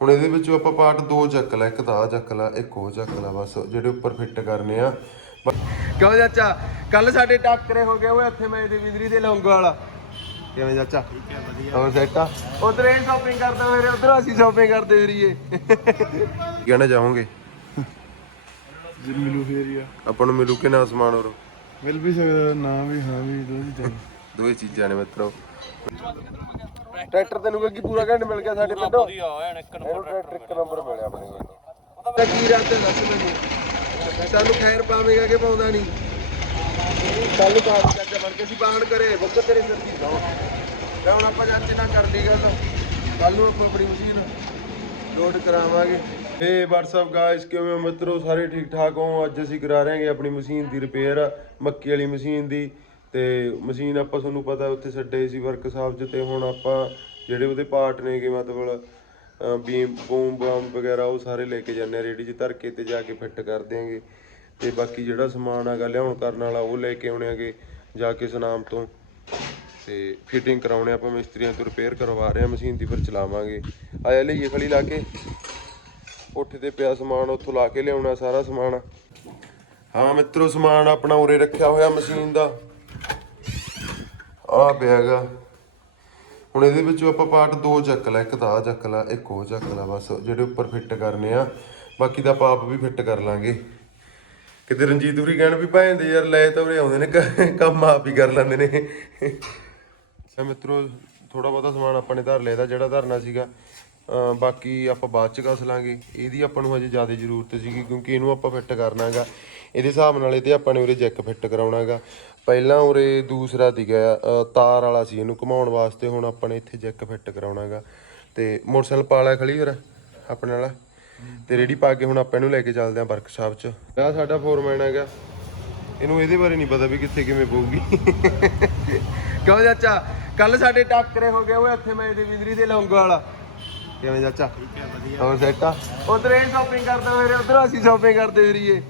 ਹੁਣ ਇਹਦੇ ਵਿੱਚੋਂ ਆਪਾਂ ਪਾਰਟ ਦੋ ਚੱਕ ਲੈ ਇੱਕ ਤਾਂ ਚੱਕ ਲੈ ਇੱਕ ਉਹ ਚੱਕ ਲੈ ਬਸ ਜਿਹੜੇ ਉੱਪਰ ਫਿੱਟ ਕਰਨੇ ਆ। ਕਿਉਂ ਚਾਚਾ? ਕੱਲ ਸਾਡੇ ਟੱਕਰੇ ਹੋ ਗਏ ਓਏ ਇੱਥੇ ਮੈਂ ਦੇਵਿੰਦਰੀ ਦੇ ਲੌਂਗੋ ਵਾਲਾ। ਕਿਵੇਂ ਚਾਚਾ? ਠੀਕ ਹੈ ਵਧੀਆ। ਹੋਰ ਸੈਟ ਆ? ਉਧਰ ਇਹ ਸ਼ਾਪਿੰਗ ਕਰਦਾ ਮੇਰੇ ਉਧਰ ਅਸੀਂ ਸ਼ਾਪਿੰਗ ਕਰਦੇ ਫਿਰੀਏ। ਕਹਿਣਾ ਚਾਹੋਗੇ? ਜੇ ਮਿਲੂ ਫੇਰ ਹੀ ਆ। ਆਪਾਂ ਨੂੰ ਮਿਲੂ ਕਿ ਨਾ ਸਮਾਨ ਹੋਰ? ਮਿਲ ਵੀ ਸਕਦਾ ਨਾ ਵੀ ਹਾਂ ਵੀ ਦੋ ਚੀਜ਼ਾਂ। ਦੋਵੇਂ ਚੀਜ਼ਾਂ ਨੇ ਮਿੱਤਰੋ। ਟਰੈਕਟਰ ਤੈਨੂੰ ਕੀ ਪੂਰਾ ਘੰਟ ਮਿਲ ਗਿਆ ਸਾਡੇ ਪਿੰਡੋਂ। ਇਹਨੂੰ ਟਰੈਕਟਰ ਇੱਕ ਨੰਬਰ ਮਿਲਿਆ ਆਪਣੇ ਕੋਲ। ਤਾਂ ਕੀ ਰਾਤ ਦੱਸ ਮੈਨੂੰ। ਸਾਨੂੰ ਖੈਰ ਪਾਵੇਗਾ ਕਿ ਪਾਉਂਦਾ ਨਹੀਂ? ਕੱਲ ਬਾਹਰ ਚਾਚਾ ਬਣ ਕੇ ਸੀ ਬਾਹਰ ਕਰੇ ਬੱਕ ਤੇਰੇ ਸਿਰ ਦੀ ਜਾਓ ਤੇ ਹੁਣ ਆਪਾਂ ਚਾਚੇ ਨਾਲ ਕਰ ਲਈ ਗੱਲ। ਕੱਲ ਨੂੰ ਆਪਾਂ ਆਪਣੀ ਮਸ਼ੀਨ ਲੋਡ ਕਰਾਵਾਂਗੇ। ਏ WhatsApp ਗਾਇਸ ਕਿਵੇਂ ਹੋ ਮਿੱਤਰੋ? ਸਾਰੇ ਠੀਕ ਠਾਕ ਹੋ? ਅੱਜ ਅਸੀਂ ਕਰਾ ਰਹੇ ਹਾਂਗੇ ਆਪਣੀ ਮਸ਼ੀਨ ਦੀ ਰਿਪੇਅਰ ਮੱਕੀ ਵਾਲੀ ਮਸ਼ੀਨ ਦੀ। ਅਤੇ ਮਸ਼ੀਨ ਆਪਾਂ ਤੁਹਾਨੂੰ ਪਤਾ ਉੱਥੇ ਛੱਡੇ ਸੀ ਵਰਕਸ਼ਾਪ 'ਚ ਅਤੇ ਹੁਣ ਆਪਾਂ ਜਿਹੜੇ ਉਹਦੇ ਪਾਰਟ ਨੇਗੇ ਮਤਲਬ ਬੀਮ ਬੂਮ ਬਾਮ ਵਗੈਰਾ ਉਹ ਸਾਰੇ ਲੈ ਕੇ ਜਾਂਦੇ ਹਾਂ ਰੇਹੜੀ 'ਚ ਧਰ ਕੇ ਅਤੇ ਜਾ ਕੇ ਫਿੱਟ ਕਰ ਦਿਆਂਗੇ। ਅਤੇ ਬਾਕੀ ਜਿਹੜਾ ਸਮਾਨ ਹੈਗਾ ਲਿਆਉਣ ਕਰਨ ਵਾਲਾ ਉਹ ਲੈ ਕੇ ਆਉਣੇ ਹੈਗੇ, ਜਾ ਕੇ ਸੁਨਾਮ ਤੋਂ। ਤੇ ਫਿਟਿੰਗ ਕਰਾਉਣੇ ਆਪਾਂ ਮਿਸਤਰੀਆਂ ਤੋਂ ਰਿਪੇਅਰ ਕਰਵਾ ਰਹੇ ਆ ਮਸ਼ੀਨ ਦੀ ਫਿਰ ਚਲਾਵਾਂਗੇ। ਆਇਆ ਲਈਏ ਖਲੀ ਲਾ ਕੇ। ਉੱਠ ਤੇ ਪਿਆ ਸਮਾਨ, ਉੱਥੋਂ ਲਾ ਕੇ ਲਿਆਉਣਾ ਸਾਰਾ ਸਮਾਨ। ਹਾਂ ਮਿੱਤਰੋ, ਸਮਾਨ ਆਪਣਾ ਉਰੇ ਰੱਖਿਆ ਹੋਇਆ ਮਸ਼ੀਨ ਦਾ। ਆ ਪਿਆ ਹੈਗਾ। ਹੁਣ ਇਹਦੇ ਵਿੱਚੋਂ ਆਪਾਂ ਪਾਰਟ ਦੋ ਚੱਕ ਲੈ, ਇੱਕ ਤਾਂ ਆਹ ਚੱਕ ਲਾ, ਇੱਕ ਉਹ ਚੱਕ ਲਾ ਬਸ, ਜਿਹੜੇ ਉੱਪਰ ਫਿੱਟ ਕਰਨੇ ਆ। ਬਾਕੀ ਦਾ ਆਪਾਂ ਆਪ ਵੀ ਫਿੱਟ ਕਰ ਲਾਂਗੇ। ਕਿਤੇ ਰਣਜੀਤ ਉਰੀ ਕਹਿਣ ਵੀ ਭੈਣ ਯਾਰ ਲੈ ਤਾਂ ਉਰੇ ਆਉਂਦੇ ਨੇ ਕੰਮ ਆਪ ਹੀ ਕਰ ਲੈਂਦੇ ਨੇ। ਅੱਛਾ ਮਿੱਤਰੋ ਥੋੜਾ ਬਹੁਤਾ ਸਮਾਨ ਆਪਾਂ ਨੇ ਧਰ ਲਿਆ ਦਾ ਜਿਹੜਾ ਧਰਨਾ ਸੀਗਾ। ਬਾਕੀ ਆਪਾਂ ਬਾਅਦ ਚ ਕਸ ਲਾਂਗੇ। ਇਹਦੀ ਆਪਾਂ ਨੂੰ ਹਜੇ ਜ਼ਿਆਦਾ ਜ਼ਰੂਰਤ ਸੀਗੀ, ਕਿਉਂਕਿ ਇਹਨੂੰ ਆਪਾਂ ਫਿੱਟ ਕਰਨਾਗਾ ਇਹਦੇ ਹਿਸਾਬ ਨਾਲ ਇਹਦੇ ਆਪਾਂ ਨੇ ਉਰੇ ਜੈਕ ਫਿੱਟ ਕਰਾਉਣਾਗਾ ਪਹਿਲਾਂ ਉਰੇ ਦੂਸਰਾ ਦਿਗਾ ਤਾਰ ਵਾਲਾ ਸੀ ਇਹਨੂੰ ਘੁਮਾਉਣ ਵਾਸਤੇ, ਹੁਣ ਆਪਾਂ ਨੇ ਇੱਥੇ ਜੈਕ ਫਿੱਟ ਕਰਾਉਣਾਗਾ ਤੇ ਮੋਟਰਸਾਈਕਲ ਪਾਲਾ ਖਲੀ ਫਿਰ ਆਪਣੇ ਨਾਲ ਤੇ ਰੇੜੀ ਪਾ ਕੇ ਹੁਣ ਆਪਾਂ ਇਹਨੂੰ ਲੈ ਕੇ ਚੱਲਦੇ ਆਂ ਵਰਕਸ਼ਾਪ 'ਚ। ਆ ਸਾਡਾ ਫੋਰਮੈਨ ਹੈਗਾ। ਇਹਨੂੰ ਇਹਦੇ ਬਾਰੇ ਨਹੀਂ ਪਤਾ ਵੀ ਕਿੱਥੇ ਕਿਵੇਂ ਪਊਗੀ। ਕਿਉਂ ਚਾਚਾ? ਕੱਲ ਸਾਡੇ ਟੱਕਰੇ ਹੋ ਗਏ, ਓਏ, ਇੱਥੇ ਮੈਂ ਦੇਵਿੰਦਰੀ ਦੇ ਲੌਂਗੋ ਵਾਲਾ। ਕਿਵੇਂ ਚਾਚਾ? ਠੀਕ ਹੈ ਵਧੀਆ ਹੋਰ ਸੈਟ ਆ? ਉਧਰ ਇਹ ਸ਼ਾਪਿੰਗ ਕਰਦਾ ਮੇਰੇ ਉਧਰ ਅਸੀਂ ਸ਼ਾਪਿੰਗ ਕਰਦੇ ਫਿਰੀਏ।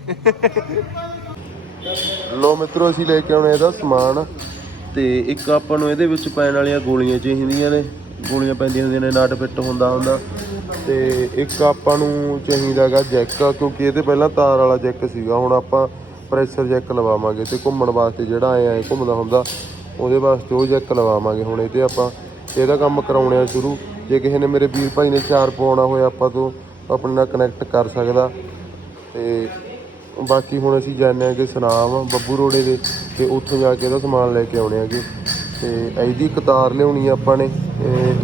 ਲੋ ਮਿੱਤਰੋ, ਅਸੀਂ ਲੈ ਕੇ ਆਉਣੇ ਇਹਦਾ ਸਮਾਨ ਤੇ ਇੱਕ ਆਪਾਂ ਨੂੰ ਇਹਦੇ ਵਿੱਚ ਪੈਣ ਵਾਲੀਆਂ ਗੋਲੀਆਂ ਚਾਹੀਦੀਆਂ ਨੇ। ਗੋਲੀਆਂ ਪੈਂਦੀਆਂ ਹੁੰਦੀਆਂ ਨੇ, ਨਟ ਫਿੱਟ ਹੁੰਦਾ ਹੁੰਦਾ। ਤੇ ਇੱਕ ਆਪਾਂ ਨੂੰ ਚਾਹੀਦਾਗਾ ਜੈਕ, ਕਿਉਂਕਿ ਇਹਦੇ ਪਹਿਲਾਂ ਤਾਰ ਵਾਲਾ ਜੈਕ ਸੀਗਾ, ਹੁਣ ਆਪਾਂ ਪ੍ਰੈਸ਼ਰ ਜੈਕ ਲਵਾਵਾਂਗੇ ਤੇ ਘੁੰਮਣ ਵਾਸਤੇ ਜਿਹੜਾ ਐ ਐ ਘੁੰਮਦਾ ਹੁੰਦਾ, ਉਹਦੇ ਵਾਸਤੇ ਉਹ ਜੈਕ ਲਵਾਵਾਂਗੇ। ਹੁਣ ਇਹਦੇ ਆਪਾਂ, ਇਹਦਾ ਕੰਮ ਕਰਾਉਣੇ ਆ ਸ਼ੁਰੂ। ਜੇ ਕਿਸੇ ਨੇ ਮੇਰੇ ਵੀਰ ਭਾਈ ਨੇ ਚਾਰ ਪਵਾਉਣਾ ਹੋਇਆ ਆਪਾਂ ਤੋਂ ਆਪਣੇ ਨਾਲ ਕਨੈਕਟ ਕਰ ਸਕਦਾ। ਤੇ ਬਾਕੀ ਹੁਣ ਅਸੀਂ ਜਾਂਦੇ ਕਿ ਸਨਾਮ ਬੱਬੂ ਰੋੜੇ ਦੇ ਤੇ ਉੱਥੋਂ ਜਾ ਕੇ ਇਹਦਾ ਸਮਾਨ ਲੈ ਕੇ ਆਉਣੇ ਹੈਗੇ। ਤੇ ਇਹਦੀ ਇੱਕ ਤਾਰ ਲਿਆਉਣੀ ਆ ਆਪਾਂ ਨੇ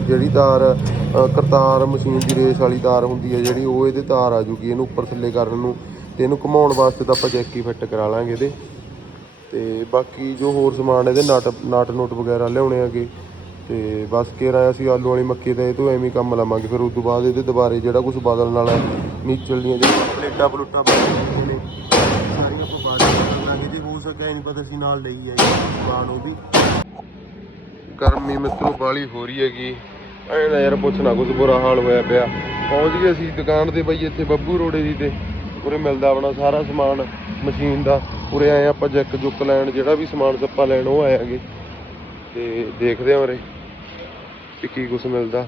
ਜਿਹੜੀ ਤਾਰ ਅ, ਕਰਤਾਰ ਮਸ਼ੀਨ ਦੀ ਰੇਸ ਵਾਲੀ ਤਾਰ ਹੁੰਦੀ ਹੈ ਜਿਹੜੀ ਉਹ ਇਹਦੇ ਤਾਰ ਆ ਜੂਗੀ ਇਹਨੂੰ ਉੱਪਰ ਥੱਲੇ ਕਰਨ ਨੂੰ। ਤੇ ਇਹਨੂੰ ਘੁਮਾਉਣ ਵਾਸਤੇ ਤਾਂ ਆਪਾਂ ਜੈਕੀ ਫਿੱਟ ਕਰਾ ਲਾਂਗੇ ਇਹਦੇ। ਤੇ ਬਾਕੀ ਜੋ ਹੋਰ ਸਮਾਨ ਇਹਦੇ ਨਟ ਨਟ ਨੋਟ ਵਗੈਰਾ ਲਿਆਉਣੇ ਹੈਗੇ। ਤੇ ਬਸ ਕੇਰਾ ਅਸੀਂ ਆਲੂ ਵਾਲੀ ਮੱਕੀ ਦਾ ਇਹ ਤੋਂ ਐਵੇਂ ਕੰਮ ਲਾਵਾਂਗੇ। ਫਿਰ ਉਸ ਤੋਂ ਬਾਅਦ ਇਹਦੇ ਦੁਬਾਰੇ ਜਿਹੜਾ ਕੁਝ ਬਦਲਣ ਵਾਲਾ ਨੀਚਲ ਦੀਆਂ ਜਿਹੜੀਆਂ ਪਲੇਟਾਂ ਪਲੂਟਾਂ ਬਣਦੀਆਂ ਨੇ, ਸਾਰੀਆਂ ਆਪਾਂ ਬਾਅਦ ਚ ਕਰ ਜੇ ਹੋ ਸਕਿਆ ਨਹੀਂ ਪਤਾ ਅਸੀਂ ਨਾਲ ਲਈ ਆਏ ਸਮਾਨ ਉਹ ਵੀ। ਗਰਮੀ ਮਿੱਤਰੋ, ਬਾਲੀ ਹੋ ਰਹੀ ਹੈਗੀ। ਐਂ ਦਾ ਯਾਰ ਪੁੱਛਣਾ ਕੁਝ ਬੁਰਾ ਹਾਲ ਹੋਇਆ ਪਿਆ। ਪਹੁੰਚ ਗਏ ਅਸੀਂ ਦੁਕਾਨ ਤੇ ਬਈ, ਇੱਥੇ ਬੱਬੂ ਰੋੜੇ ਦੀ ਤੇ। ਉਰੇ ਮਿਲਦਾ ਆਪਣਾ ਸਾਰਾ ਸਮਾਨ, ਮਸ਼ੀਨ ਦਾ। ਉਰੇ ਆਏ ਆਪਾਂ ਜੈਕ ਜੁੱਕ ਲੈਣ, ਜਿਹੜਾ ਵੀ ਸਮਾਨ ਸੱਪਾ ਲੈਣ, ਉਹ ਆਏਗੇ ਤੇ ਦੇਖਦੇ ਹਾਂ ਉਰੇ। ਕਿ ਕੀ ਕੁਝ ਮਿਲਦਾ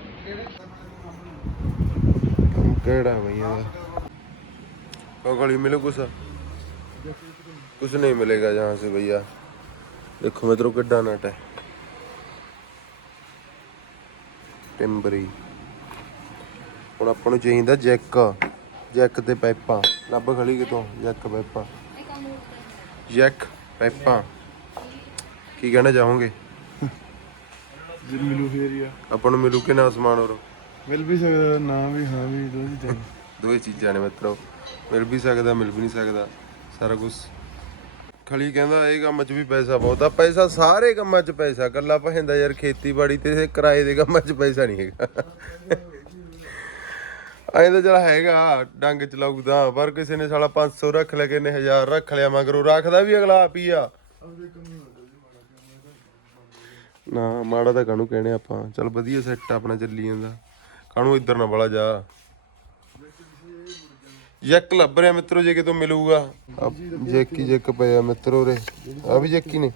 ਕਿਹੜਾ ਬਈ ਇਹਦਾ ਉਹ ਗਲੀ ਮਿਲੇ ਕੁਛ कुछ नहीं मिलेगा जहाँ से भैया देखो मित्रों किड्डा नट है ਟਿੰਬਰੀ ਹੁਣ ਆਪਾਂ ਨੂੰ ਚਾਹੀਦਾ ਜੈਕ ਜੈਕ ਤੇ ਪਾਈਪਾਂ ਲੱਭ ਖੜੀ ਕਿਤੋਂ ਜੈਕ ਪਾਈਪਾਂ ਜੈਕ ਪਾਈਪਾਂ ਕੀ ਕਹਿਣਾ ਚਾਹੋਗੇ ਜੇ ਮਿਲੂ ਫੇਰ ਹੀ ਆ। ਆਪਾਂ ਨੂੰ ਮਿਲੂ ਕਿ ਨਾ ਸਮਾਨ ਹੋਰ? ਮਿਲ ਵੀ ਸਕਦਾ ਨਾ ਵੀ ਹਾਂ ਵੀ ਦੋ ਚੀਜ਼ਾਂ ਚੀਜ਼ਾਂ ਨੇ ਮਿੱਤਰੋ। ਮਿਲ ਵੀ ਸਕਦਾ ਮਿਲ ਵੀ ਨਹੀਂ ਸਕਦਾ ਸਾਰਾ ਕੁਝ ਖਲੀ ਕਹਿੰਦਾ ਇਹ ਕੰਮ 'ਚ ਵੀ ਪੈਸਾ ਬਹੁਤ ਆ। ਪੈਸਾ ਸਾਰੇ ਕੰਮਾਂ 'ਚ ਪੈਸਾ ਕੱਲਾ ਪੈਂਦਾ ਯਾਰ ਖੇਤੀਬਾੜੀ ਤੇ ਕਿਰਾਏ ਦੇ ਕੰਮਾਂ 'ਚ ਪੈਸਾ ਨਹੀਂ ਹੈਗਾ। ਐਂ ਤਾਂ ਚਲ ਹੈਗਾ ਡੰਗ ਚਲਾਊ ਤਾਂ ਪਰ ਕਿਸੇ ਨੇ ਸਾਲਾ 500 ਰੱਖ ਲਿਆ ਕਿਸੇ ਨੇ 1000 ਰੱਖ ਲਿਆ ਮਗਰੋਂ ਰੱਖਦਾ ਵੀ ਅਗਲਾ ਆਪ ਹੀ ਆ। ਨਾ, ਮਾੜਾ ਤਾਂ ਕਾਹਨੂੰ ਕਹਿਣੇ ਆਪਾਂ। ਚਲ ਵਧੀਆ ਸੈੱਟ ਆਪਣਾ ਚੱਲੀ ਜਾਂਦਾ। ਕਾਹਨੂੰ ਇੱਧਰ ਨਾ ਬੜਾ ਜਾ। ਜੈਕ ਲੱਭ ਰਿਹਾ ਮਿੱਤਰੋ, ਜੇ ਕਿਤੋਂ ਮਿਲੂਗਾ। ਜੈਕੀ ਜੈਕ ਪਿਆ ਮਿੱਤਰੋ ਰੇ ਆ ਵੀ ਜੈਕੀ ਨੇ।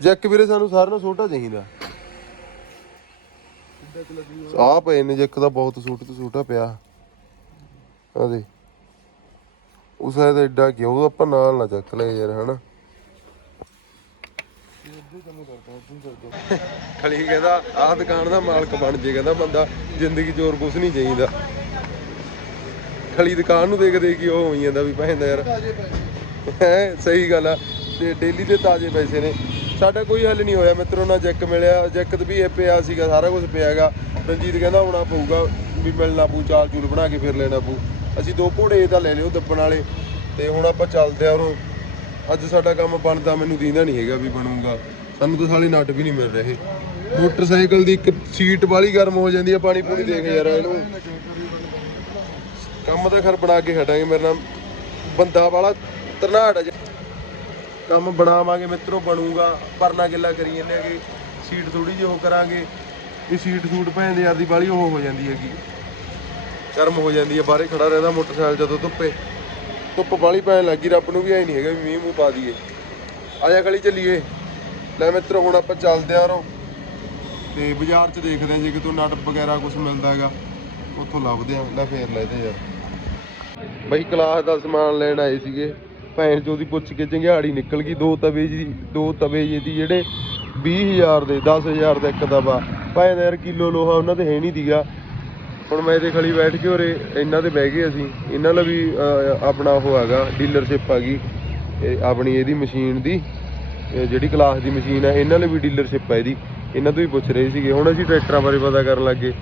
ਜੈਕ ਵੀਰੇ, ਸਾਨੂੰ ਸਾਰਿਆਂ ਨੂੰ ਛੋਟਾ ਚਾਹੀਦਾ। ਆ ਪਏ ਨੇ ਜੇ ਦਾ ਬਹੁਤ ਸੂਟ ਤੇ ਸੂਟਾ ਪਿਆ। ਆ ਦੇ ਉਸ ਐਡਾ ਕਿਉਂ? ਆਪਾਂ ਨਾਲ ਨਾ ਚੱਕ ਲਏ ਯਾਰ, ਹਨਾ। ਖਲੀ ਕਹਿੰਦਾ, ਆਹ ਦੁਕਾਨ ਦਾ ਮਾਲਕ ਬਣ ਜੇ, ਕਹਿੰਦਾ ਬੰਦਾ ਜ਼ਿੰਦਗੀ ਚੋਰ ਕੁਛ ਨਹੀਂ ਚਾਹੀਦਾ। ਖਲੀ ਦੁਕਾਨ ਨੂੰ ਦੇਖ ਦੇਖ ਉਹ ਹੋਈ ਜਾਂਦਾ ਵੀ ਪੈਂਦਾ ਯਾਰ। ਹੈ, ਸਹੀ ਗੱਲ ਆ। ਤੇ ਡੇਲੀ ਦੇ ਤਾਜ਼ੇ ਪੈਸੇ ਨੇ। ਸਾਡਾ ਕੋਈ ਹੱਲ ਨਹੀਂ ਹੋਇਆ। ਮਿੱਤਰੋ, ਨਾ ਚੈੱਕ ਮਿਲਿਆ। ਚੈੱਕ ਵੀ ਇਹ ਪਿਆ ਸੀਗਾ, ਸਾਰਾ ਕੁਝ ਹੈਗਾ। ਰਣਜੀਤ ਕਹਿੰਦਾ ਆਉਣਾ ਪਊਗਾ, ਵੀ ਮਿਲਣਾ ਪਊ, ਚਾਲ ਚੂਲ ਬਣਾ ਕੇ ਫਿਰ ਲੈਣਾ ਪਊ। ਅਸੀਂ ਦੋ ਘੋੜੇ ਤਾਂ ਲੈ ਲਿਓ ਦੱਬਣ ਵਾਲੇ। ਤੇ ਹੁਣ ਆਪਾਂ ਚੱਲਦੇ ਆ ਉਰੋਂ। ਅੱਜ ਸਾਡਾ ਕੰਮ ਬਣਦਾ, ਮੈਨੂੰ ਦੀਂਦਾ ਨਹੀਂ ਹੈਗਾ ਵੀ ਬਣੂਗਾ। ਸਾਨੂੰ ਤਾਂ ਸਾਲੇ ਨਟ ਵੀ ਨਹੀਂ ਮਿਲ ਰਹੇ। ਮੋਟਰਸਾਈਕਲ ਦੀ ਇੱਕ ਸੀਟ ਵਾਲੀ ਗਰਮ ਹੋ ਜਾਂਦੀ ਆ, ਪਾਣੀ ਪੂਣੀ ਦੇਖ ਯਾਰ ਇਹਨੂੰ। ਕੰਮ ਤਾਂ ਖਰ ਬਣਾ ਕੇ ਹਟਾਂਗੇ ਮੇਰੇ ਨਾਲ ਬੰਦਾ ਵਾਲਾ ਤਰਨਾੜ ਆ ਜੀ। ਕੰਮ ਬਣਾਵਾਂਗੇ ਮਿੱਤਰੋ, ਬਣੂਗਾ। ਪਰਨਾ ਗਿੱਲਾ ਕਰੀ ਜਾਂਦੇ ਆਗੇ ਸੀਟ ਥੋੜੀ ਜਿਹੀ ਉਹ ਕਰਾਂਗੇ। ਇਹ ਸੀਟ ਸੂਟ ਭੈਣ ਦੇ ਯਾਰ ਦੀ ਵਾਲੀ ਉਹ ਹੋ ਜਾਂਦੀ ਹੈਗੀ। ਗਰਮ ਹੋ ਜਾਂਦੀ ਹੈ ਬਾਹਰੇ ਖੜਾ ਰਹਿੰਦਾ ਮੋਟਰਸਾਈਕਲ ਜਦੋਂ ਧੁੱਪੇ। ਧੁੱਪ ਵਾਲੀ ਪੈਣ ਲੱਗੀ, ਰੱਬ ਨੂੰ ਵੀ ਐ ਨਹੀਂ ਹੈਗਾ ਵੀ ਮੀਂਹ ਮੂੰਹ ਪਾ ਦਈਏ। ਆ ਜਾ ਗਲੀ ਚੱਲੀਏ। ਲੈ ਮਿੱਤਰੋ, ਹੁਣ ਆਪਾਂ ਚੱਲਦੇ ਆਂ ਰੋ। ਤੇ ਬਾਜ਼ਾਰ 'ਚ ਦੇਖਦੇ ਆਂ ਜੇ ਕਿਤੋਂ ਨਟ ਵਗੈਰਾ ਕੁਝ ਮਿਲਦਾ ਹੈਗਾ, ਉੱਥੋਂ ਲੱਭਦੇ ਆਂ ਲੈ ਫੇਰ ਲੈਦੇ ਯਾਰ ਬਈ ਕਲਾਸ ਦਾ ਸਮਾਨ ਲੈਣ ਆਏ ਸੀਗੇ। ਭੈਣ ਚੋ ਦੀ ਪੁੱਛ ਕੇ ਚੰਗਿਆੜੀ ਨਿਕਲ ਗਈ, ਦੋ ਤਵੇ ਜੀ ਦੋ ਤਵੇ ਜੀ ਦੀ ਜਿਹੜੇ 20000 ਦੇ 10000 ਦਾ ਇੱਕ ਦਵਾ ਭੈਣ ਯਾਰ ਕਿਲੋ ਲੋਹਾ ਉਹਨਾਂ ਤੇ ਹੈ ਨਹੀਂ ਦੀਗਾ ਹੁਣ ਮੈਂ ਇਹਦੇ ਖਲੀ ਬੈਠ ਕੇ ਉਰੇ ਇਹਨਾਂ ਦੇ ਬਹਿ ਗਏ ਅਸੀਂ। ਇਹਨਾਂ ਨਾਲ ਵੀ ਆਪਣਾ ਉਹ ਹੈਗਾ ਡੀਲਰਸ਼ਿਪ ਹੈਗੀ। ਇਹ ਆਪਣੀ ਇਹਦੀ ਮਸ਼ੀਨ ਦੀ। ਜਿਹੜੀ ਕਲਾਸ ਦੀ ਮਸ਼ੀਨ ਹੈ ਇਹਨਾਂ ਲਈ ਵੀ ਡੀਲਰਸ਼ਿਪ ਹੈ ਇਹਦੀ। ਇਹਨਾਂ ਤੋਂ ਵੀ ਪੁੱਛ ਰਹੇ ਸੀਗੇ। ਹੁਣ ਅਸੀਂ ਟਰੈਕਟਰਾਂ ਬਾਰੇ ਪਤਾ ਕਰਨ ਲੱਗੇ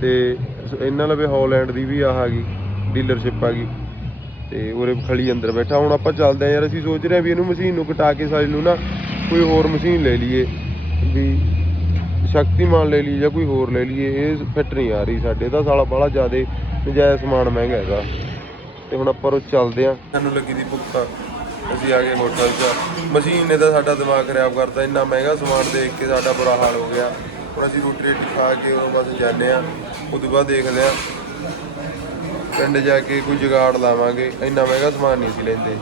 ਤੇ ਸ- ਇਹਨਾਂ ਲਵੇ ਹਾਲੈਂਡ ਦੀ ਵੀ ਆਹ ਹੈਗੀ ਡੀਲਰਸ਼ਿਪ ਹੈਗੀ ਤੇ ਉਰੇ ਖਲੀ ਅੰਦਰ ਬੈਠਾ। ਹੁਣ ਆਪਾਂ ਚੱਲਦੇ ਆ ਯਾਰ, ਅਸੀਂ ਸੋਚ ਰਹੇ ਆ ਵੀ ਇਹਨੂੰ ਮਸ਼ੀਨ ਨੂੰ ਕਟਾ ਕੇ ਸਾਈਡ ਨੂੰ ਨਾ ਕੋਈ ਹੋਰ ਮਸ਼ੀਨ ਲੈ ਲਈਏ। ਵੀ ਸ਼ਕਤੀਮਾਨ ਲੈ ਲਈਏ ਜਾਂ ਕੋਈ ਹੋਰ ਲੈ ਲਈਏ। ਇਹ ਫਿੱਟ ਨਹੀਂ ਆ ਰਹੀ ਸਾਡੇ। ਤਾਂ ਸਾਲਾ ਬੜਾ ਜ਼ਿਆਦਾ ਨਜਾਇਜ਼ ਸਮਾਨ ਮਹਿੰਗਾ ਹੈਗਾ। ਤੇ ਹੁਣ ਆਪਾਂ ਉਹ ਚੱਲਦੇ ਆ। ਸਾਨੂੰ ਲੱਗੀ ਦੀ ਭੁੱਖਾ ਅਸੀਂ ਆ ਗਏ ਹੋਟਲ 'ਚ। ਮਸ਼ੀਨ ਨੇ ਤਾਂ ਸਾਡਾ ਦਿਮਾਗ ਖਰਾਬ ਕਰਤਾ, ਇੰਨਾ ਮਹਿੰਗਾ ਸਮਾਨ ਦੇਖ ਕੇ ਸਾਡਾ ਬੁਰਾ ਹਾਲ ਹੋ ਗਿਆ। ਹੁਣ ਅਸੀਂ ਰੋਟੀ ਰੇਟੀ ਖਾ ਕੇ ਉਹ ਬਸ ਜਾਂਦੇ ਆ ਉਸ ਤੋਂ ਬਾਅਦ ਦੇਖਦੇ ਆ ਪਿੰਡ ਜਾ ਕੇ ਕੋਈ ਜੁਗਾੜ ਲਾਵਾਂਗੇ, ਇੰਨਾ ਮਹਿੰਗਾ ਸਮਾਨ ਨਹੀਂ ਸੀ ਲੈਂਦੇ।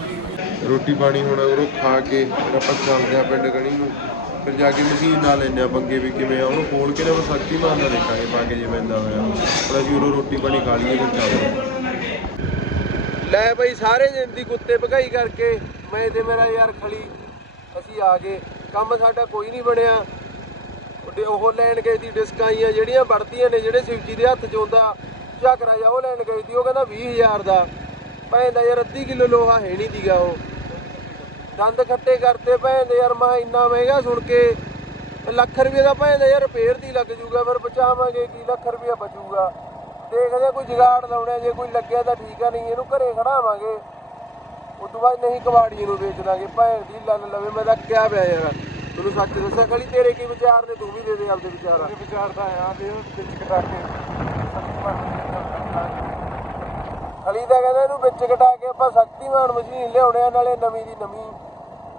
ਰੋਟੀ ਪਾਣੀ ਹੁਣ ਉਹ ਖਾ ਕੇ ਫਿਰ ਆਪਾਂ ਚੱਲਦੇ ਆ ਪਿੰਡ ਗਣੀ ਨੂੰ। ਫਿਰ ਜਾ ਕੇ ਮਸ਼ੀਨ ਨਾਲ ਲੈਂਦੇ ਆ ਬੰਗੇ ਵੀ ਕਿਵੇਂ ਆ, ਉਹਨੂੰ ਖੋਲ ਕੇ ਨਾ ਬਸ ਸਖਤੀ ਮਾਰਦਾ ਦੇਖਾਂਗੇ ਪਾ ਕੇ ਜੇ ਪੈਂਦਾ ਹੋਇਆ। ਪਰ ਅਸੀਂ ਉਰੋਂ ਰੋਟੀ ਪਾਣੀ ਖਾ ਲਈਏ, ਫਿਰ ਚੱਲਦੇ ਆ ਲੈ ਬਈ, ਸਾਰੇ ਦਿਨ ਦੀ ਕੁੱਤੇ ਭਗਾਈ ਕਰਕੇ ਮੈਂ ਤੇ ਮੇਰਾ ਯਾਰ ਖਲੀ, ਅਸੀਂ ਆ ਗਏ। ਕੰਮ ਸਾਡਾ ਕੋਈ ਨਹੀਂ ਬਣਿਆ। ਉਹ ਲੈਣ ਗਏ ਦੀ ਡਿਸਕਾਂ ਆਈਆਂ, ਜਿਹੜੀਆਂ ਵੜਦੀਆਂ ਨੇ, ਜਿਹੜੇ ਸਿਵਜੀ ਦੇ ਹੱਥ 'ਚ ਹੁੰਦਾ ਝਾਕਰਾ ਜਾ ਉਹ ਲੈਣ ਗਈ ਦੀ ਉਹ ਕਹਿੰਦਾ 20000 ਦਾ। ਭੈਣ ਦਾ ਯਾਰ ਅੱਧੀ ਕਿਲੋ ਲੋਹਾ ਹੈ ਨਹੀਂ ਦੀਗਾ ਉਹ। ਦੰਦ ਖੱਟੇ ਕਰਤੇ, ਭੈਣ ਦੇ ਯਾਰ ਮੈਂ ਇੰਨਾ ਮਹਿੰਗਾ ਸੁਣ ਕੇ ਲੱਖ ਰੁਪਏ ਦਾ ਭੈਣ ਦਾ ਯਾਰ ਰਿਪੇਅਰ ਦੀ ਲੱਗ ਜੂਗਾ, ਫਿਰ ਬਚਾਵਾਂਗੇ, ਕੀ ਲੱਖ ਰੁਪਏ ਬਚੂਗਾ। ਦੇਖਦੇ ਕੋਈ ਜੁਗਾੜ ਲਾਉਣਾ ਜੇ ਕੋਈ ਲੱਗਿਆ ਤਾਂ ਠੀਕ ਆ ਨਹੀਂ ਇਹਨੂੰ ਘਰੇ ਖੜਾਵਾਂਗੇ। ਉਸ ਤੋਂ ਬਾਅਦ ਨਹੀਂ ਕਬਾੜੀ ਨੂੰ ਵੇਚ ਦਾਂਗੇ। ਭੈਣ ਦੀ ਲੱਲ ਲਵੇ ਮੈਂ ਤਾਂ ਕਿਆ ਪਿਆ ਯਾਰ ਤੈਨੂੰ ਸੱਚ ਦੱਸਾਂ ਕਲੀ ਤੇਰੇ ਕੀ ਵਿਚਾਰ ਨੇ ਤੂੰ ਵੀ ਦੇ ਦੇ ਆਪਦੇ ਵਿਚਾਰ। ਮੇਰੇ ਵਿਚਾਰ ਤਾਂ ਆ ਦੇ ਵਿੱਚ ਕਟਾ ਕੇ। ਖਲੀ ਦਾ ਕਹਿੰਦਾ ਇਹਨੂੰ ਵਿੱਚ ਕਟਾ ਕੇ ਆਪਾਂ ਸ਼ਕਤੀਮਾਨ ਮਸ਼ੀਨ ਲਿਆਉਣੇ ਆ ਨਾਲੇ ਨਵੀਂ ਦੀ ਨਵੀਂ।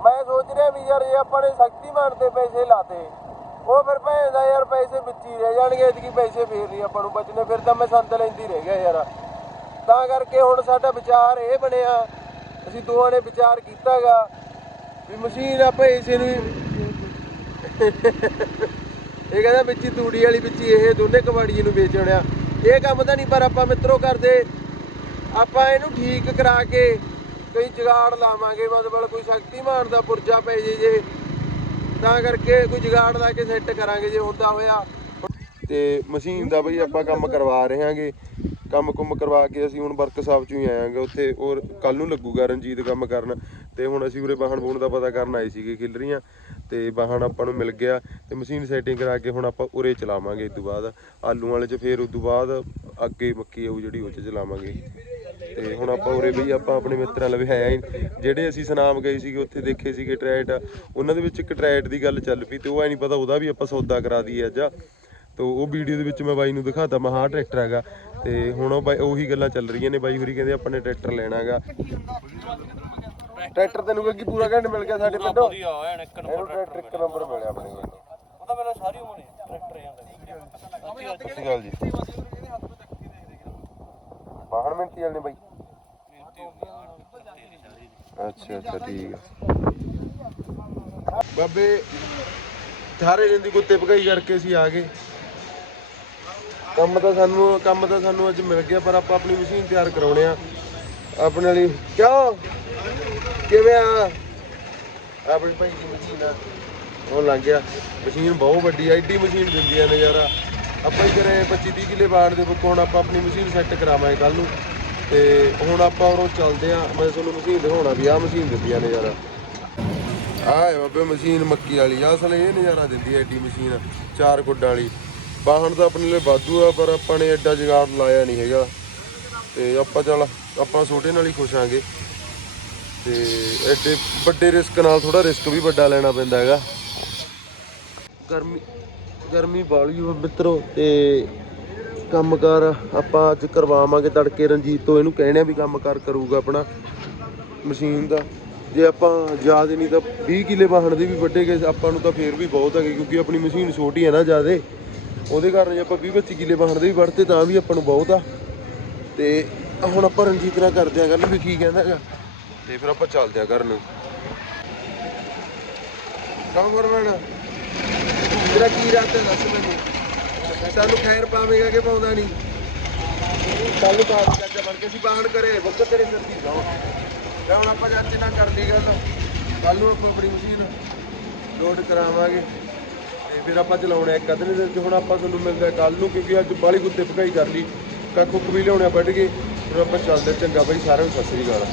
ਮੈਂ ਸੋਚ ਰਿਹਾ ਵੀ ਯਾਰ ਜੇ ਆਪਾਂ ਨੇ ਸ਼ਕਤੀਮਾਨ ਤੇ ਪੈਸੇ ਲਾਤੇ ਉਹ ਫਿਰ ਭੈਣ ਦਾ ਯਾਰ ਪੈਸੇ ਵਿੱਚ ਹੀ ਰਹਿ ਜਾਣਗੇ, ਇਤਕੀ ਪੈਸੇ ਫੇਰ ਨਹੀਂ ਆਪਾਂ ਨੂੰ ਬਚਨੇ ਫਿਰ ਤਾਂ ਮੈਂ ਸੰਦ ਲੈਂਦੀ ਰਹਿ ਗਿਆ ਯਾਰ। ਤਾਂ ਕਰਕੇ ਹੁਣ ਸਾਡਾ ਵਿਚਾਰ ਇਹ ਬਣਿਆ, ਅਸੀਂ ਦੋਵਾਂ ਨੇ ਵਿਚਾਰ ਕੀਤਾਗਾ ਵੀ ਮਸ਼ੀਨ ਆਪਾਂ ਇਸੇ ਨੂੰ ਇਹ ਕਹਿੰਦਾ ਵਿੱਚ ਤੂੜੀ ਵਾਲੀ ਵਿੱਚ ਇਹ ਦੋਨੇ ਕਬਾੜੀਏ ਨੂੰ ਵੇਚਣਿਆ ਇਹ ਕੰਮ ਤਾਂ ਨਹੀਂ ਪਰ ਆਪਾਂ ਮਿੱਤਰੋ ਕਰਦੇ। ਆਪਾਂ ਇਹਨੂੰ ਠੀਕ ਕਰਾ ਕੇ ਕਈ ਜਗਾੜ ਲਾਵਾਂਗੇ, ਮਤਲਬ ਕੋਈ ਸ਼ਕਤੀਮਾਨ ਦਾ ਪੁਰਜਾ ਪੈ ਜੇ ਜੇ। ਤਾਂ ਕਰਕੇ ਕੋਈ ਜੁਗਾੜ ਲਾ ਕੇ ਸੈੱਟ ਕਰਾਂਗੇ ਜੇ ਹੁੰਦਾ ਹੋਇਆ। ਤੇ ਮਸ਼ੀਨ ਦਾ ਬਈ ਆਪਾਂ ਕੰਮ ਕਰਵਾ ਰਹੇ ਹਾਂਗੇ ਕੰਮ ਕੁੰਮ ਕਰਵਾ ਕੇ ਅਸੀਂ ਹੁਣ ਵਰਕਸ਼ਾਪ ਚੋਂ ਹੀ ਆਇਆਂਗੇ। ਉੱਥੇ ਔਰ ਕੱਲ ਨੂੰ ਲੱਗੂਗਾ ਰਣਜੀਤ ਕੰਮ ਕਰਨ। ਤੇ ਹੁਣ ਅਸੀਂ ਉਰੇ ਵਾਹਣ ਬੂਣ ਦਾ ਪਤਾ ਕਰਨ ਆਏ ਸੀਗੇ ਖਿਲਰੀਆਂ। ਤੇ ਵਾਹਣ ਆਪਾਂ ਨੂੰ ਮਿਲ ਗਿਆ। ਤੇ ਮਸ਼ੀਨ ਸੈਟਿੰਗ ਕਰਾ ਕੇ ਹੁਣ ਆਪਾਂ ਉਰੇ ਚਲਾਵਾਂਗੇ। ਇਸ ਤੋਂ ਬਾਅਦ ਆਲੂ ਵਾਲੇ ਚ ਫੇਰ ਉਸ ਤੋਂ ਬਾਅਦ ਅੱਗੇ ਮੱਕੀ ਆਊ ਜਿਹੜੀ ਉਹ ਚ ਚਲਾਵਾਂਗੇ। ਤੇ ਹੁਣ ਆਪਾਂ ਉਰੇ ਬਈ ਆਪਾਂ ਆਪਣੇ ਮਿੱਤਰਾਂ ਲਵੇ ਹੈ ਆਂ ਜਿਹੜੇ ਅਸੀਂ ਸਨਾਮ ਗਏ ਸੀਗੇ ਉੱਥੇ ਦੇਖੇ ਸੀਗੇ ਟਰੈਟ। ਉਹਨਾਂ ਦੇ ਵਿੱਚ ਇੱਕ ਟਰੈਟ ਦੀ ਗੱਲ ਚੱਲ ਪਈ ਤੇ ਉਹ ਐ ਨਹੀਂ ਪਤਾ ਉਹਦਾ ਵੀ ਆਪਾਂ ਸੌਦਾ ਕਰਾ ਦਈਏ ਅੱਜ। ਤੋ ਉਹ ਵੀਡੀਓ ਦੇ ਵਿੱਚ ਮੈਂ ਬਾਈ ਨੂੰ ਦਿਖਾਤਾ ਮੈਂ ਹਾਂ ਟਰੈਕਟਰ ਹੈਗਾ। ਤੇ ਹੁਣ ਉਹ ਬਾਈ ਉਹੀ ਗੱਲਾਂ ਚੱਲ ਰਹੀਆਂ ਨੇ। ਬਾਈ ਹੋਰੀ ਕਹਿੰਦੇ ਆਪਾਂ ਨੇ ਟਰੈਕਟਰ ਲੈਣਾ ਹੈਗਾ। ਟਰੈਕਟਰ ਤੈਨੂੰ ਕੀ ਪੂਰਾ ਘੰਟ ਮਿਲ ਗਿਆ ਸਾਡੇ ਪਿੰਡੋਂ। ਵਧੀਆ ਐਨ ਇੱਕ ਇਹਨੂੰ ਟਰੈਕਟਰ ਇੱਕ ਨੰਬਰ ਮਿਲਿਆ ਆਪਣੇ ਕੋਲ। ਉਹ ਤਾਂ ਮੇਰਾ ਸਾਰੀ ਉਮਰ ਹੀ ਟਰੈਕਟਰ ਜਾਂਦਾ ਸਤਿ ਸ਼੍ਰੀ ਅਕਾਲ ਜੀ। ਵਾਹਣ ਮਿੰਟੀ ਵਾਲੇ ਬਾਈ। ਅੱਛਾ ਅੱਛਾ, ਠੀਕ ਹੈ ਬਾਬੇ ਸਾਰੇ ਦਿਨ ਕੁੱਤੇ ਭਗਾਈ ਕਰਕੇ ਅਸੀਂ ਆ ਗਏ। ਕੰਮ ਤਾਂ ਸਾਨੂੰ, ਕੰਮ ਤਾਂ ਸਾਨੂੰ ਅੱਜ ਮਿਲ ਗਿਆ, ਪਰ ਆਪਾਂ ਆਪਣੀ ਮਸ਼ੀਨ ਤਿਆਰ ਕਰਾਉਣੇ ਆ। ਆਪਣੇ ਲਈ ਕਿਉਂ? ਕਿਵੇਂ ਆ? ਆਪਣੀ ਭਾਈ ਦੀ ਮਸ਼ੀਨ ਆ। ਉਹ ਲੰਘ ਗਿਆ। ਮਸ਼ੀਨ ਬਹੁਤ ਵੱਡੀ ਆ, ਐਡੀ ਮਸ਼ੀਨ ਦਿੰਦੀ ਆ ਨਜ਼ਾਰਾ ਆਪਾਂ ਹੀ ਕਰੇ 25 30 ਕਿਲੇ ਬਾੜ ਦੇ ਬੁੱਕ ਹੁਣ ਆਪਾਂ ਆਪਣੀ ਮਸ਼ੀਨ ਸੈੱਟ ਕਰਾਵਾਂਗੇ ਕੱਲ ਨੂੰ। ਤੇ ਹੁਣ ਆਪਾਂ ਉਰੋਂ ਚੱਲਦੇ ਆ ਮੈਂ ਤੁਹਾਨੂੰ ਮਸ਼ੀਨ ਦਿਖਾਉਣਾ ਵੀ, ਆਹ ਮਸ਼ੀਨ ਦਿੰਦੀ ਆ ਨਜ਼ਾਰਾ। ਆਹ ਹੈ ਬਾਬੇ, ਮਸ਼ੀਨ ਮੱਕੀ ਵਾਲੀ। ਆ ਅਸਲ ਇਹ ਨਜ਼ਾਰਾ ਦਿੰਦੀ ਐ ਐਡੀ ਮਸ਼ੀਨ, ਚਾਰ ਕੁੱਡਾਂ ਵਾਲੀ। ਬਾਹਣ ਤਾਂ ਆਪਣੇ ਲਈ ਵਾਧੂ ਆ, ਪਰ ਆਪਾਂ ਨੇ ਐਡਾ ਜੁਗਾੜ ਲਾਇਆ ਨਹੀਂ ਹੈਗਾ। ਤੇ ਆਪਾਂ ਚੱਲ, ਆਪਾਂ ਛੋਟੇ ਨਾਲ ਹੀ ਖੁਸ਼ ਆਂਗੇ। ਤੇ ਐਡੇ ਵੱਡੇ ਰਿਸਕ ਨਾਲ ਥੋੜਾ ਰਿਸਕ ਵੀ ਵੱਡਾ ਲੈਣਾ ਪੈਂਦਾ ਹੈਗਾ। ਗਰਮੀ ਗਰਮੀ ਬਾਲੀ ਹੋ ਮਿੱਤਰੋ ਤੇ ਕੰਮਕਾਰ ਆਪਾਂ ਅੱਜ ਕਰਵਾਵਾਂਗੇ ਤੜਕੇ ਰਣਜੀਤ ਤੋਂ ਇਹਨੂੰ ਕਹਿਣਾ ਵੀ ਕੰਮਕਾਰ ਕਰੂਗਾ ਆਪਣਾ ਮਸ਼ੀਨ ਦਾ। ਜੇ ਆਪਾਂ ਜ਼ਿਆਦਾ ਨਹੀਂ ਤਾਂ 20 ਕਿੱਲੇ ਵਾਹਣ ਦੇ ਵੀ ਵੱਡੇ ਗਏ ਆਪਾਂ ਨੂੰ ਤਾਂ ਫੇਰ ਵੀ ਬਹੁਤ ਹੈਗੇ ਕਿਉਂਕਿ ਆਪਣੀ ਮਸ਼ੀਨ ਛੋਟੀ ਹੈ ਨਾ ਜ਼ਿਆਦੇ। ਉਹਦੇ ਕਾਰਨ ਜੇ ਆਪਾਂ 20 25 ਕਿੱਲੇ ਵਾਹਣ ਦੇ ਵੀ ਵੱਢਤੇ ਤਾਂ ਵੀ ਆਪਾਂ ਨੂੰ ਬਹੁਤ ਆ। ਤੇ ਹੁਣ ਆਪਾਂ ਰਣਜੀਤ ਨਾਲ ਕਰਦੇ ਆ ਗੱਲ ਵੀ ਕੀ ਕਹਿੰਦਾ ਹੈਗਾ। ਤੇ ਫਿਰ ਆਪਾਂ ਚੱਲਦੇ ਆ ਘਰ ਨੂੰ। ਕੰਮ ਕਰਵਾਣਾ ਕੀ ਰਾਤ ਦੱਸ ਮੈਨੂੰ। ਸਾਨੂੰ ਖੈਰ ਪਾਵੇਗਾ ਕਿ ਪਾਉਂਦਾ ਨਹੀਂ? ਕੱਲ ਤਾਂ ਚਾਚਾ ਬਣ ਕੇ ਸੀ ਬਾਹਣ ਕਰੇ ਵਕਤ ਤੇਰੇ ਸਿਰ ਦੀ ਜਾਓ ਤੇ ਹੁਣ ਆਪਾਂ ਚਾਚੇ ਨਾਲ ਕਰ ਲਈ ਗੱਲ। ਕੱਲ ਨੂੰ ਆਪਾਂ ਆਪਣੀ ਮਸ਼ੀਨ ਲੋਡ ਕਰਾਵਾਂਗੇ। ਤੇ ਫਿਰ ਆਪਾਂ ਚਲਾਉਣਾ ਇੱਕ ਅੱਧੇ ਦਿਨ ਚ। ਹੁਣ ਆਪਾਂ ਤੁਹਾਨੂੰ ਮਿਲਦਾ ਕੱਲ ਨੂੰ ਕਿਉਂਕਿ ਅੱਜ ਬਾਲੀ ਕੁੱਤੇ ਭਕਾਈ ਕਰ ਲਈ। ਕੱਖ ਕੁੱਕ ਵੀ ਲਿਆਉਣਾ ਵੱਢ ਕੇ। ਫਿਰ ਆਪਾਂ ਚੱਲਦੇ ਚੰਗਾ ਬਾਈ, ਸਾਰਿਆਂ ਨੂੰ ਸਤਿ ਸ੍ਰੀ ਅਕਾਲ।